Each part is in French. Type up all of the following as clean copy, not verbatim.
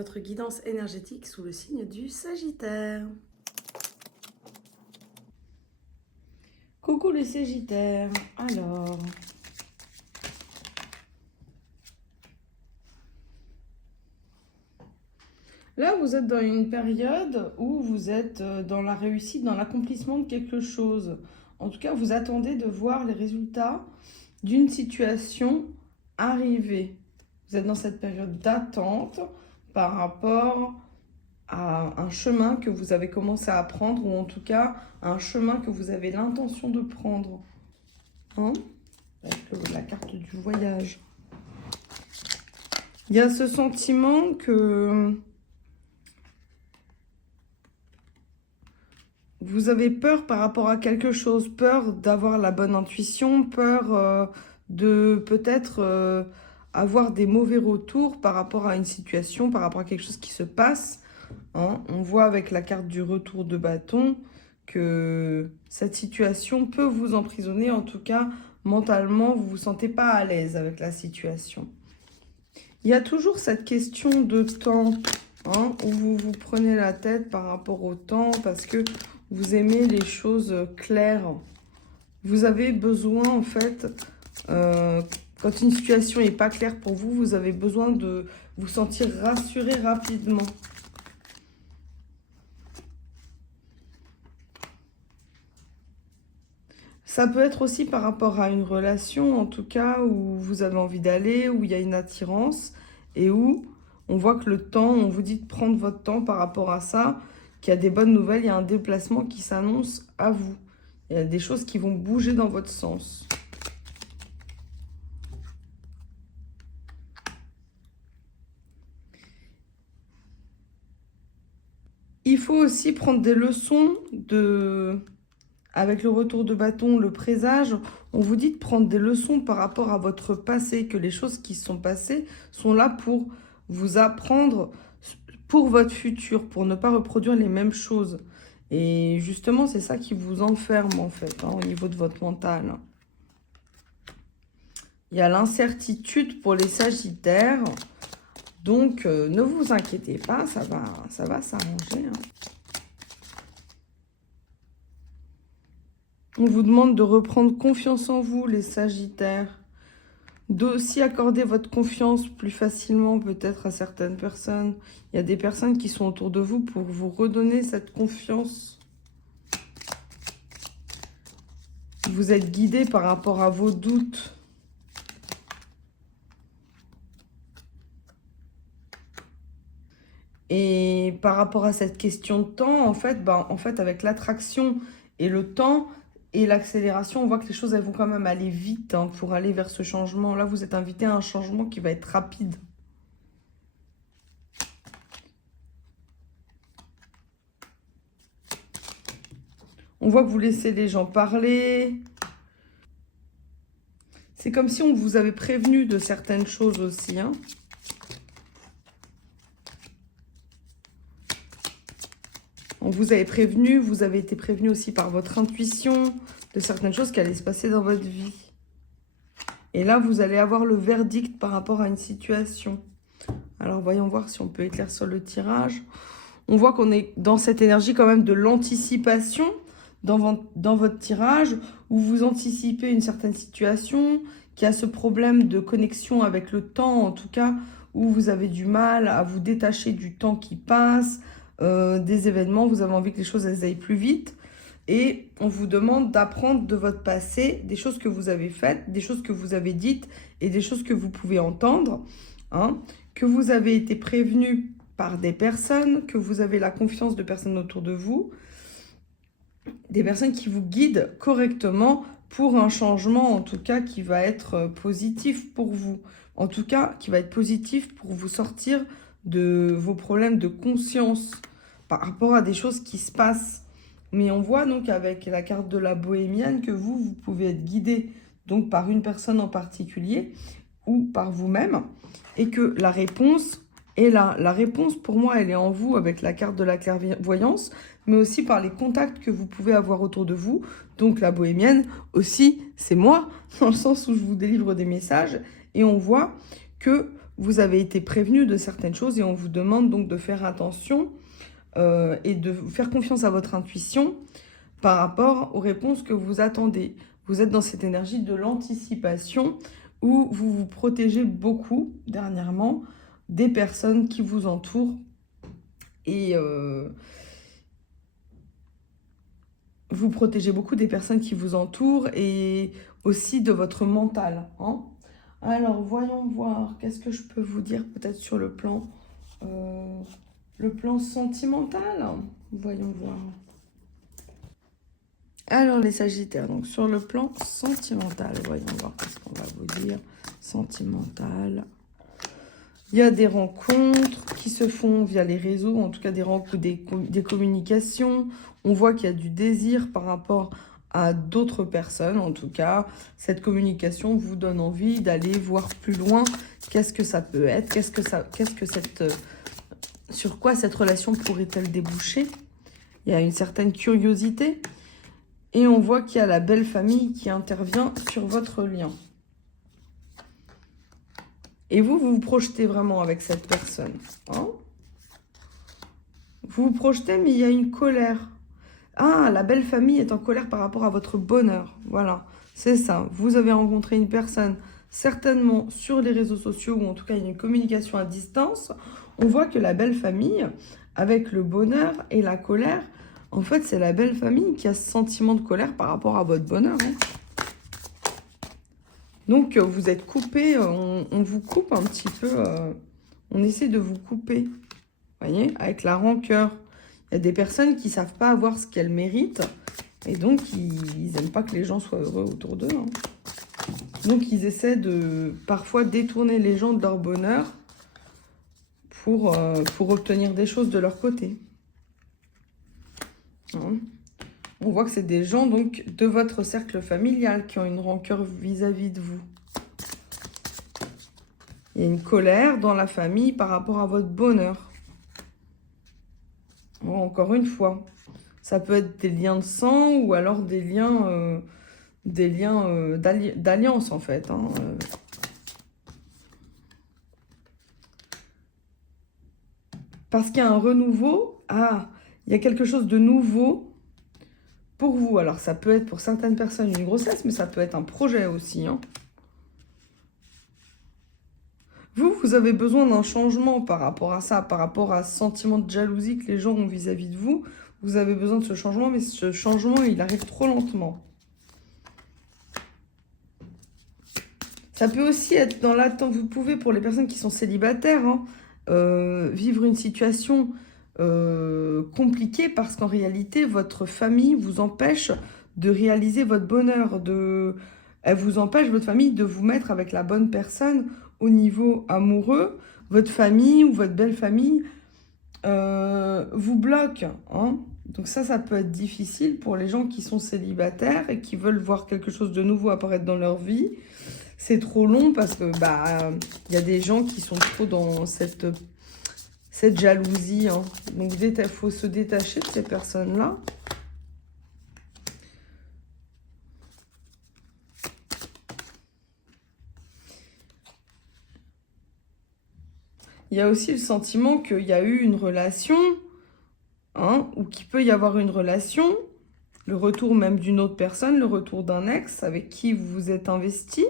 votre guidance énergétique sous le signe du Sagittaire. Coucou les Sagittaires, alors... Là, vous êtes dans une période où vous êtes dans la réussite, dans l'accomplissement de quelque chose. En tout cas, vous attendez de voir les résultats d'une situation arriver. Vous êtes dans cette période d'attente par rapport à un chemin que vous avez commencé à prendre, ou en tout cas, un chemin que vous avez l'intention de prendre. Hein? Avec la carte du voyage. Il y a ce sentiment que... vous avez peur par rapport à quelque chose, peur d'avoir la bonne intuition, peur de peut-être avoir des mauvais retours par rapport à une situation, par rapport à quelque chose qui se passe. Hein. On voit avec la carte du retour de bâton que cette situation peut vous emprisonner. En tout cas, mentalement, vous ne vous sentez pas à l'aise avec la situation. Il y a toujours cette question de temps, hein, où vous vous prenez la tête par rapport au temps parce que vous aimez les choses claires. Vous avez besoin, en fait, quand une situation n'est pas claire pour vous, vous avez besoin de vous sentir rassuré rapidement. Ça peut être aussi par rapport à une relation, en tout cas, où vous avez envie d'aller, où il y a une attirance, et où on voit que le temps, on vous dit de prendre votre temps par rapport à ça, qu'il y a des bonnes nouvelles, il y a un déplacement qui s'annonce à vous. Il y a des choses qui vont bouger dans votre sens. Il faut aussi prendre des leçons avec le retour de bâton, le présage. On vous dit de prendre des leçons par rapport à votre passé, que les choses qui sont passées sont là pour vous apprendre pour votre futur, pour ne pas reproduire les mêmes choses. Et justement, c'est ça qui vous enferme, en fait, hein, au niveau de votre mental. Il y a l'incertitude pour les Sagittaires. Donc, ne vous inquiétez pas, ça va s'arranger. Hein. On vous demande de reprendre confiance en vous, les Sagittaires. D'aussi accorder votre confiance plus facilement peut-être à certaines personnes. Il y a des personnes qui sont autour de vous pour vous redonner cette confiance. Vous êtes guidé par rapport à vos doutes. Et par rapport à cette question de temps, en fait avec l'attraction et le temps... et l'accélération, on voit que les choses, elles vont quand même aller vite, hein, pour aller vers ce changement. Là, vous êtes invité à un changement qui va être rapide. On voit que vous laissez les gens parler. C'est comme si on vous avait prévenu de certaines choses aussi. Hein. On vous avait prévenu, vous avez été prévenu aussi par votre intuition de certaines choses qui allaient se passer dans votre vie. Et là, vous allez avoir le verdict par rapport à une situation. Alors, voyons voir si on peut éclaircir le tirage. On voit qu'on est dans cette énergie quand même de l'anticipation dans votre tirage, où vous anticipez une certaine situation, qui a ce problème de connexion avec le temps, en tout cas, où vous avez du mal à vous détacher du temps qui passe, des événements, vous avez envie que les choses elles aillent plus vite. Et on vous demande d'apprendre de votre passé, des choses que vous avez faites, des choses que vous avez dites et des choses que vous pouvez entendre. Hein, que vous avez été prévenu par des personnes, que vous avez la confiance de personnes autour de vous, des personnes qui vous guident correctement pour un changement, en tout cas, qui va être positif pour vous. En tout cas, qui va être positif pour vous sortir de vos problèmes de conscience par rapport à des choses qui se passent. Mais on voit donc avec la carte de la bohémienne que vous pouvez être guidé donc par une personne en particulier ou par vous-même et que la réponse est là. La réponse pour moi elle est en vous avec la carte de la clairvoyance, mais aussi par les contacts que vous pouvez avoir autour de vous. Donc la bohémienne aussi c'est moi, dans le sens où je vous délivre des messages et on voit que vous avez été prévenu de certaines choses et on vous demande donc de faire attention et de faire confiance à votre intuition par rapport aux réponses que vous attendez. Vous êtes dans cette énergie de l'anticipation où vous vous protégez beaucoup dernièrement des personnes qui vous entourent et vous protégez beaucoup des personnes qui vous entourent et aussi de votre mental. Hein. Alors, voyons voir, qu'est-ce que je peux vous dire peut-être sur le plan sentimental. Voyons voir. Alors, les Sagittaires, donc sur le plan sentimental, voyons voir qu'est-ce qu'on va vous dire. Sentimental. Il y a des rencontres qui se font via les réseaux, en tout cas des rencontres, des communications. On voit qu'il y a du désir par rapport à d'autres personnes. En tout cas, cette communication vous donne envie d'aller voir plus loin. Qu'est-ce que ça peut être? Sur quoi cette relation pourrait-elle déboucher? Il y a une certaine curiosité. Et on voit qu'il y a la belle famille qui intervient sur votre lien. Et vous vous projetez vraiment avec cette personne. Hein? Vous vous projetez, mais il y a une colère. Ah, la belle famille est en colère par rapport à votre bonheur. Voilà, c'est ça. Vous avez rencontré une personne, certainement sur les réseaux sociaux, ou en tout cas une communication à distance. On voit que la belle famille, avec le bonheur et la colère, en fait, c'est la belle famille qui a ce sentiment de colère par rapport à votre bonheur. Hein. Donc, vous êtes coupé, on vous coupe un petit peu, on essaie de vous couper, vous voyez, avec la rancœur. Il y a des personnes qui ne savent pas avoir ce qu'elles méritent, et donc ils n'aiment pas que les gens soient heureux autour d'eux. Hein. Donc, ils essaient de parfois détourner les gens de leur bonheur pour obtenir des choses de leur côté. Hein. On voit que c'est des gens donc de votre cercle familial qui ont une rancœur vis-à-vis de vous. Il y a une colère dans la famille par rapport à votre bonheur. Bon, encore une fois, ça peut être des liens de sang ou alors des liens d'alliance en fait. Hein. Parce qu'il y a un renouveau. Ah, il y a quelque chose de nouveau pour vous. Alors, ça peut être pour certaines personnes une grossesse, mais ça peut être un projet aussi. Hein. Vous avez besoin d'un changement par rapport à ça, par rapport à ce sentiment de jalousie que les gens ont vis-à-vis de vous. Vous avez besoin de ce changement, mais ce changement, il arrive trop lentement. Ça peut aussi être dans l'attente. Vous pouvez, pour les personnes qui sont célibataires, hein, vivre une situation compliquée parce qu'en réalité, votre famille vous empêche de réaliser votre bonheur. Elle vous empêche, votre famille, de vous mettre avec la bonne personne au niveau amoureux. Votre famille ou votre belle famille vous bloque. Hein. Donc ça peut être difficile pour les gens qui sont célibataires et qui veulent voir quelque chose de nouveau apparaître dans leur vie. C'est trop long parce que y a des gens qui sont trop dans cette jalousie. Hein. Donc il faut se détacher de ces personnes-là. Il y a aussi le sentiment qu'il y a eu une relation, hein, ou qu'il peut y avoir une relation, le retour même d'une autre personne, le retour d'un ex avec qui vous vous êtes investi.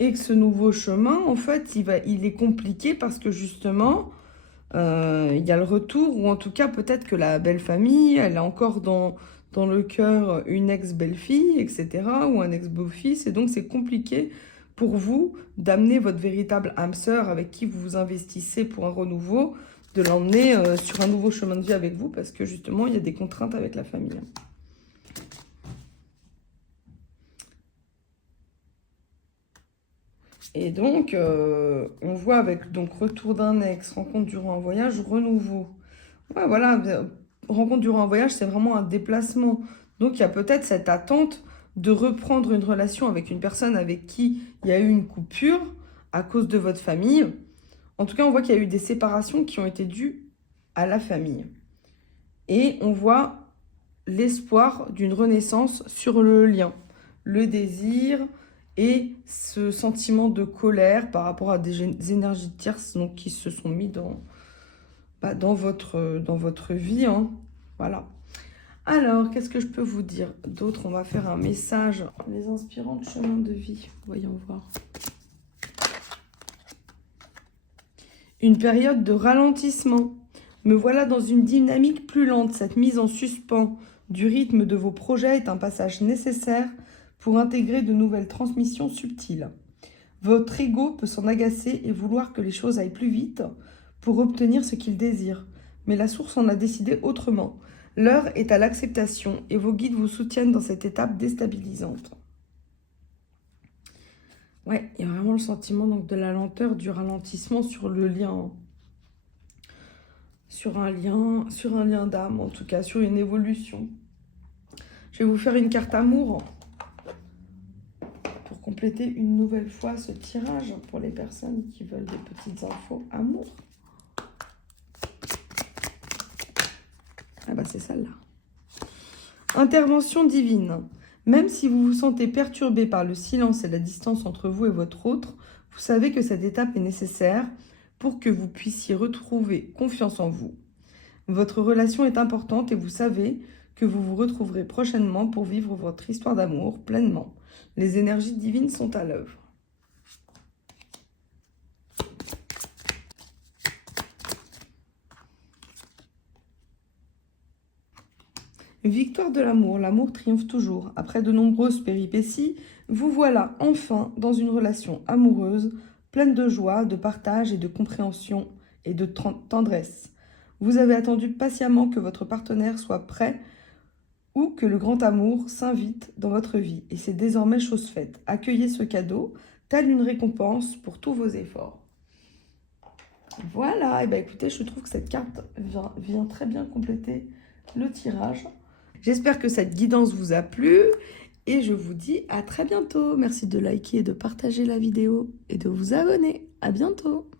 Et que ce nouveau chemin, en fait, il est compliqué parce que justement, il y a le retour, ou en tout cas, peut-être que la belle famille, elle a encore dans le cœur une ex-belle-fille, etc., ou un ex-beau-fils, et donc c'est compliqué pour vous d'amener votre véritable âme sœur avec qui vous vous investissez pour un renouveau, de l'emmener sur un nouveau chemin de vie avec vous, parce que justement, il y a des contraintes avec la famille. Et donc, on voit avec donc retour d'un ex, rencontre durant un voyage, renouveau. Ouais, voilà, rencontre durant un voyage, c'est vraiment un déplacement. Donc, il y a peut-être cette attente de reprendre une relation avec une personne avec qui il y a eu une coupure, à cause de votre famille. En tout cas, on voit qu'il y a eu des séparations qui ont été dues à la famille. Et on voit l'espoir d'une renaissance sur le lien, le désir et ce sentiment de colère par rapport à des énergies tierces donc, qui se sont mis dans votre vie. Hein. Voilà. Alors, qu'est-ce que je peux vous dire d'autre? On va faire un message. Les inspirants de chemin de vie. Voyons voir. Une période de ralentissement. Me voilà dans une dynamique plus lente. Cette mise en suspens du rythme de vos projets est un passage nécessaire pour intégrer de nouvelles transmissions subtiles. Votre ego peut s'en agacer et vouloir que les choses aillent plus vite pour obtenir ce qu'il désire. Mais la source en a décidé autrement. L'heure est à l'acceptation et vos guides vous soutiennent dans cette étape déstabilisante. Ouais, il y a vraiment le sentiment donc, de la lenteur, du ralentissement sur le lien. Sur un lien d'âme, en tout cas, sur une évolution. Je vais vous faire une carte amour pour compléter une nouvelle fois ce tirage pour les personnes qui veulent des petites infos amour. Ah bah c'est celle-là. Intervention divine. Même si vous vous sentez perturbé par le silence et la distance entre vous et votre autre, vous savez que cette étape est nécessaire pour que vous puissiez retrouver confiance en vous. Votre relation est importante et vous savez que vous vous retrouverez prochainement pour vivre votre histoire d'amour pleinement. Les énergies divines sont à l'œuvre. Victoire de l'amour. L'amour triomphe toujours. Après de nombreuses péripéties, vous voilà enfin dans une relation amoureuse, pleine de joie, de partage et de compréhension et de tendresse. Vous avez attendu patiemment que votre partenaire soit prêt ou que le grand amour s'invite dans votre vie. Et c'est désormais chose faite. Accueillez ce cadeau, telle une récompense pour tous vos efforts. Voilà, et bien écoutez, je trouve que cette carte vient très bien compléter le tirage. J'espère que cette guidance vous a plu et je vous dis à très bientôt. Merci de liker et de partager la vidéo et de vous abonner. À bientôt.